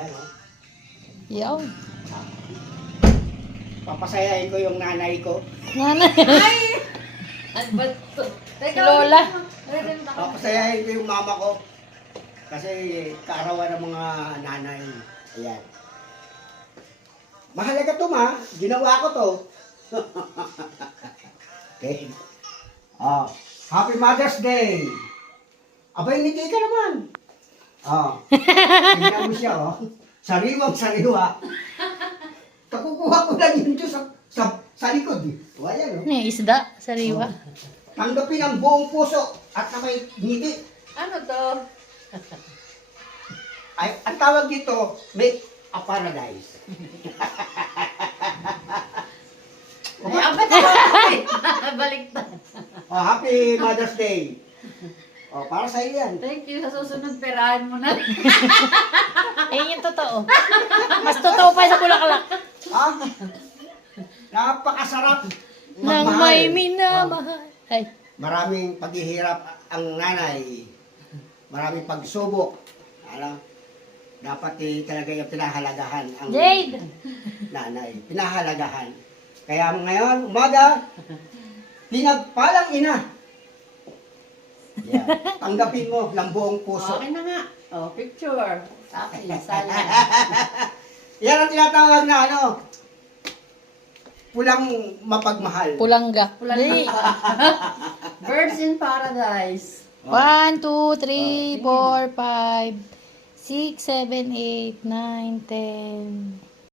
Yan, oh. Yaw. Papasayahin ko yung nanay ko. Nanay. Ay! Ano ba ito? Si Lola. Papasayahin ko yung mama ko. Kasi kaarawan ng mga nanay. Ayan. Mahalaga to, ma. Ginawa ko to. Okay. Oh, Happy Mother's Day. Abay, hindi ka naman. Oh. Tingnan mo siya, oh. Sariwang sariwa. Takukuha ko lang yun doon sa likod. O, ayan, oh. Ano yung isda? Sariwa. Tanggapin ang buong puso at na may ngiti. Ano to? Ay, ang tawag dito, make a paradise. Ay, abat ako! Baliktad. Oh, Happy Mother's Day. Oh, para sa iyo yan. Thank you. Sa susunod, perahan mo na. Ayun yung totoo. Mas totoo pa sa bulaklak. Ah, napakasarap Nang magmahal. may minamahal. Ay. Maraming paghihirap ang nanay. Maraming pagsubok. Ano? Dapat talaga yung pinahalagahan ang Jade! nanay. Pinahalagahan. Kaya ngayon, umaga, pinagpalang ina. Yeah. Tanggapin mo ng buong puso. Okay na nga. Oh, picture. Sa akin, sala. Yan ang tinatawag na ano, pulang mapagmahal. Pulangga. Pulangga. Birds in Paradise. 1, 2, 3, 4, 5, 6, 7, 8, 9, 10.